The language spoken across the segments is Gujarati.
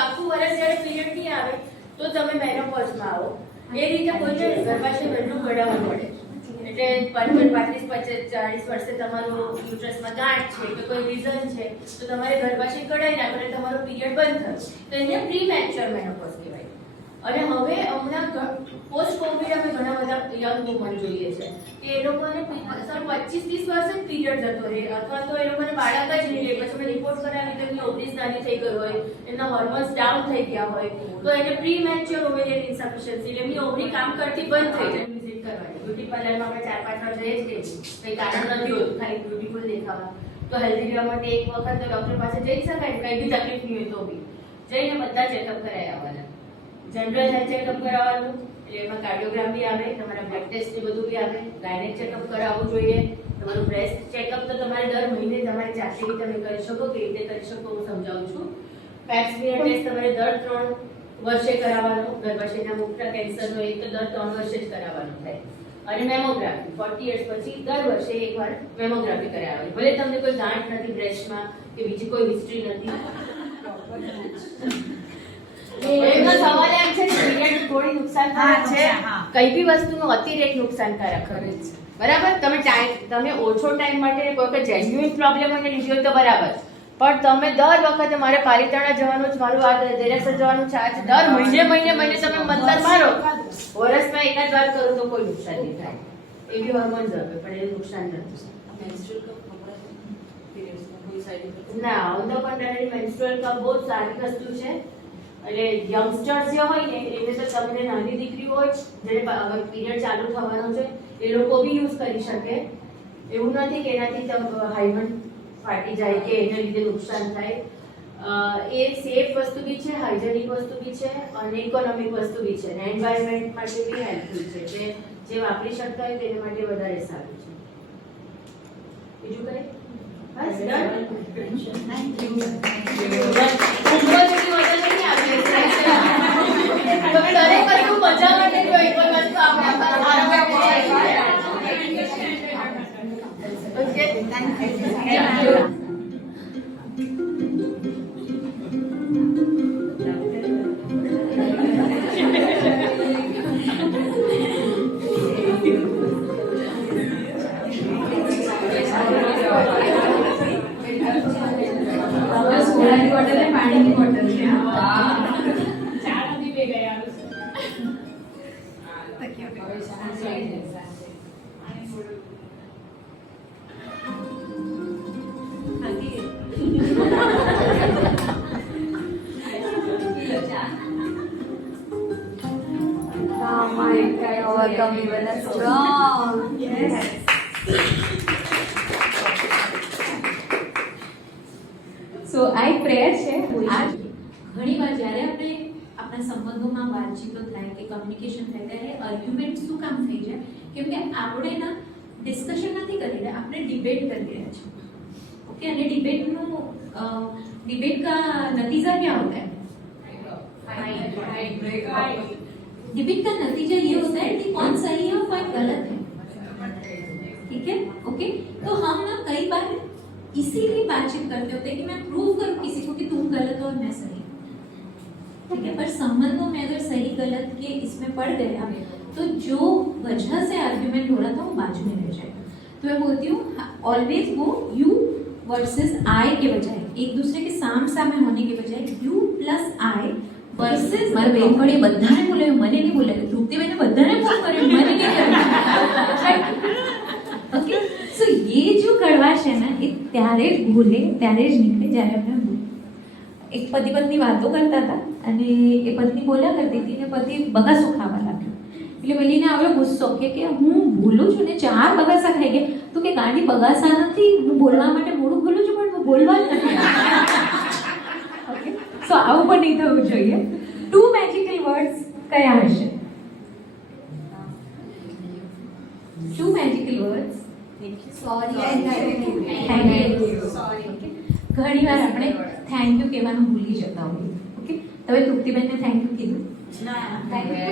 આખું વર્ષ જ્યારે પીરિયડ નહીં આવે તો તમે મેનોપોઝમાં આવો. એ રીતે કોઈને ગર્ભાશય વહેલું કઢાવવું પડે. એટલે 35, 40 વર્ષે તમારું યુટ્રસમાં ગાંઠ છે કે કોઈ રીઝન છે તો તમારે ગર્ભાશય કઢાઈ નાખો એટલે તમારો પીરિયડ બંધ થયો તો એને પ્રી મેચ્યોર મેનોપોઝ કહેવાય. અને હવે હમણાં પોસ્ટ કોવિડ અમે ઘણા બધા યંગ વુમન જોઈએ છે કે એ લોકોને 25-30 વર્ષે જ પીરિયડ જતો રહે અથવા તો એ લોકોને બાળક જ નહીં લે. પછી અમે રિપોર્ટ કરાવી તો એમની ઓવરીઝ નાની થઈ ગઈ હોય, એમના હોર્મોન્સ ડાઉન થઈ ગયા હોય તો એને પ્રી મેચ્યોર ઓવેરિયન ઇન્સફિશિયન્સી એમની ઓવરી કામ કરતી બંધ થઈ જાય. વિઝિટ કરવાની બ્યુટી પાર્લરમાં આપણે 4-5 વાર જઈએ જ કંઈ કારણ નથી હોતું, ખાલી બ્યુટીફુલ દેખાવા. તો હેલ્ધી રહેવા માટે એક વખત તો ડોક્ટર પાસે જઈ શકાય, કંઈ બી તકલીફ નહીં હોય તો બી જઈને બધા ચેકઅપ કરાવી આવવાના. જનરલ હેલ્થ ચેકઅપ કરાવવાનું એટલે એમાં કાર્ડિયોગ્રામ બી આવે, તમારા બ્લડ ટેસ્ટ ને બધું બી આવે, ગાયનેક ચેકઅપ કરાવવું જોઈએ. તમારું બ્રેસ્ટ ચેકઅપ તો તમારે દર મહિને તમારે જાતે બી તમે કરી શકો, કેવી રીતે કરી શકો હું સમજાવું છું. પેપ સ્મીયર ટેસ્ટ તમારે દર 3 વર્ષે કરાવવાનો, ગર્ભાશયના મુખના કેન્સર હોય તો દર 3 વર્ષે જ કરાવવાનું થાય. અને મેમોગ્રાફી 40 યર્સ પછી દર વર્ષે એકવાર મેમોગ્રાફી કરાવવાની. ભલે તમને કોઈ ગાંઠ નથી બ્રેસ્ટમાં કે બીજી કોઈ હિસ્ટ્રી નથી. એનો સવાલ એમ છે કે પીરિયડ થોડી નુકસાનકારક છે, કઈ બી વસ્તુનું અતિરેક નુકસાનકારક કરે છે. બરાબર, તમે ઓછો ટાઈમ માટે કોઈ જેન્યુઇન પ્રોબ્લેમ હોય લીધી હોય તો બરાબર, પણ તમે દર વખતે મારે પાલિતાણા જવાનું જ, મારું આ દેરાસર જવાનું છે, આજ દર મહિને તમે મંતર મારો, વર્ષમાં એકાદ વાર કરો તો કોઈ નુકસાન નહીં થાય. એવી હોર્મોન્સ આવે પણ એ નુકસાન નથી. ના, ઓન ધ કોન્ટ્રારી મેન્સ્ટ્રુઅલ કપ બહુ સારી વસ્તુ છે. એટલે યંગસ્ટર્સ જે હોય ને એને તો તમને નાની દીકરી હોય જેને પીરિયડ ચાલુ થવાનો છે એ લોકો બી યુઝ કરી શકે. એવું નથી કે એનાથી હાઇમન ફાટી જાય કે એના લીધે નુકસાન થાય. એ સેફ વસ્તુ બી છે, હાઇજેનિક વસ્તુ બી છે અને ઇકોનોમિક વસ્તુ બી છે અને એન્વાયરમેન્ટ માટે બી હેલ્પફુલ છે. જે વાપરી શકતા હોય તેના માટે વધારે સારું છે. બીજું કંઈ? બસ ડન. Thank you. તમે દરેક વસ્તુ મજા માટે જો એક વસ્તુ આપણે ઓકે, થેન્ક યુ. પાણીની બોટલ છે. Overcome even a strong. Yes. So I prayer છે. ઘણીવાર જ્યારે આપણે આપણા સંબંધોમાં વાતચીતો થાય કે કમ્યુનિકેશન થાય ત્યારે આર્ગ્યુમેન્ટ શું કામ થઈ જાય? કેમ કે આપણે ના ડિસ્કશન નથી કરી રહ્યા, આપણે ડિબેટ કરી રહ્યા છીએ. ઓકે, અને डिबेट का नतीजा क्या होता है? डिबेट का नतीजा ये होता है कि कौन सही है और कौन गलत है. ठीक है, ओके. तो हम ना कई बार इसीलिए बातचीत करते होते हैं कि मैं प्रूव करूं किसी को कि तुम गलत हो और मैं सही. ठीक है, पर संबंधों में अगर सही गलत के इसमें पड़ गया तो जो वजह से आर्ग्यूमेंट हो रहा था वो बाजू में रह जाएगा. तो मैं बोलती हूँ ऑलवेज वो यू वर्सेस आई के बजाय, एक दूसरे के साम सामे होने के बजाय यू प्लस आई वर्सेस. મારા બેનપણી બધાને બોલાવ્યું, મને નહીં બોલાવ્યું. તૃપ્તિબેને બધાને ફોન કર્યો, મને નહીં કર્યો. ઓકે, સો ये जो કડવાશ છે ને એ ત્યારે જ ભૂલે, ત્યારે જ નીકળે જ્યારે આપણે ભૂલે. એક પતિ પત્ની વાતો કરતા હતા અને એ પત્ની બોલ્યા કરતી હતી ને પતિ બગાસો ખાવા લાગ્યો. એટલે પેલીને આવ્યો ગુસ્સો કે હું ભૂલું છું ને 4 બગાસા ખાઈ ગયા. તો કે ગાડી બગાસા નથી, હું બોલવા માટે મોડું ભૂલું છું પણ હું બોલવા જ નથી. ઓકે, સો આવું પણ નહીં થવું જોઈએ. 2 મેજિકલ વર્ડ્સ કયા હશે? 2 magical words. Sorry and thank you. Sorry. ઘણી વાર આપણે થેન્ક યુ કહેવાનું ભૂલી જતા હોઈએ. ઓકે, તમે તૃપ્તિબેનને થેન્ક યુ કીધું? ના, થેન્ક યુ.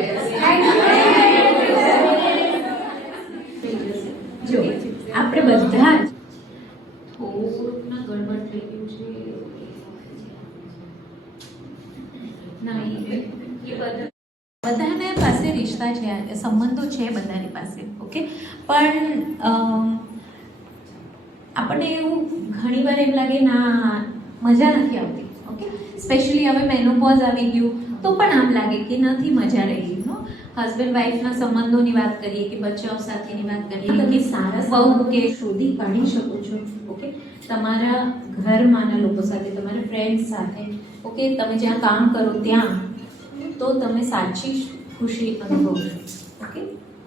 જો આપણે બધા જ થોડુંક ના ગડબડ થઈ ગયું છે. ના એ બધાને પાસે રિશ્તા છે, સંબંધો છે બધાની પાસે, ઓકે. પણ આપણને એવું ઘણીવાર એમ લાગે ના મજા નથી આવતી, ઓકે. સ્પેશિયલી હવે મેનોપોઝ આવી ગયું તો પણ આમ લાગે કે નથી મજા રહી. હસબન્ડ વાઈફના સંબંધોની વાત કરીએ કે બચ્ચાઓ સાથેની વાત કરીએ, તમે સારા બહુ કે શોધી કાઢી શકો છો, ઓકે. તમારા ઘરમાંના લોકો સાથે, તમારા ફ્રેન્ડ્સ સાથે, ઓકે. તમે જ્યાં કામ કરો ત્યાં, तो તમે સાચી खुशी अनुभवोगे, ओके.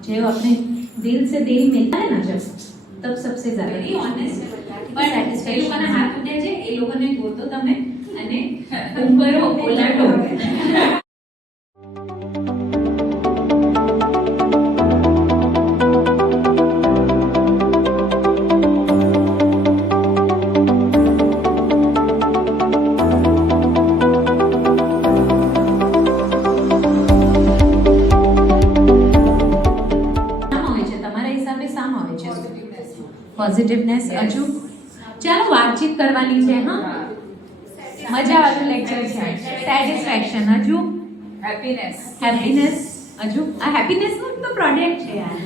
जो अपने दिल से दिल मिलता है ना जब, तब सबसे ज्यादा વેરી ઓનેસ્ટ બટ એ લોકોના હાથ ઉઠ્યા છે, એ લોકોને ગોતો તમે અને ઉંબરો ઓલાટો. પોઝિટિવનેસ. હજુ ચાલો વાતચીત કરવાની છે. હા, મજાવાળું લેક્ચર છે. સેટિસ્ફેક્શન. હજુ હેપીનેસ. હેપીનેસ. હજુ આ હેપીનેસ નું તો પ્રોડક્ટ છે યાર.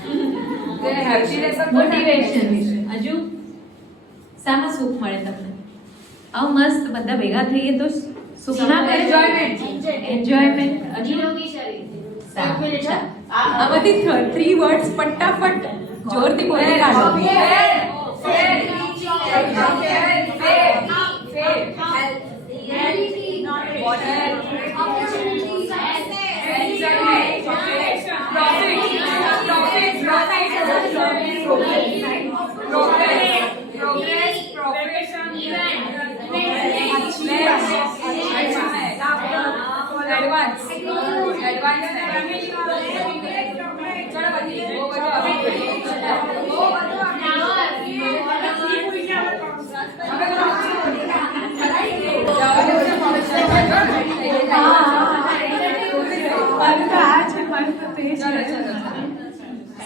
Happiness motivation. હજુ શામાં સુખ મળે તમને? આવ મસ્ત બધા ભેગા થઈએ તો સુખ ના મળે? એન્જોયમેન્ટ. હજુ આ બધી 3 વર્ડ્સ ફટાફટ જોરથી બોલી કાઢો.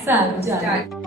સારું ચાલો.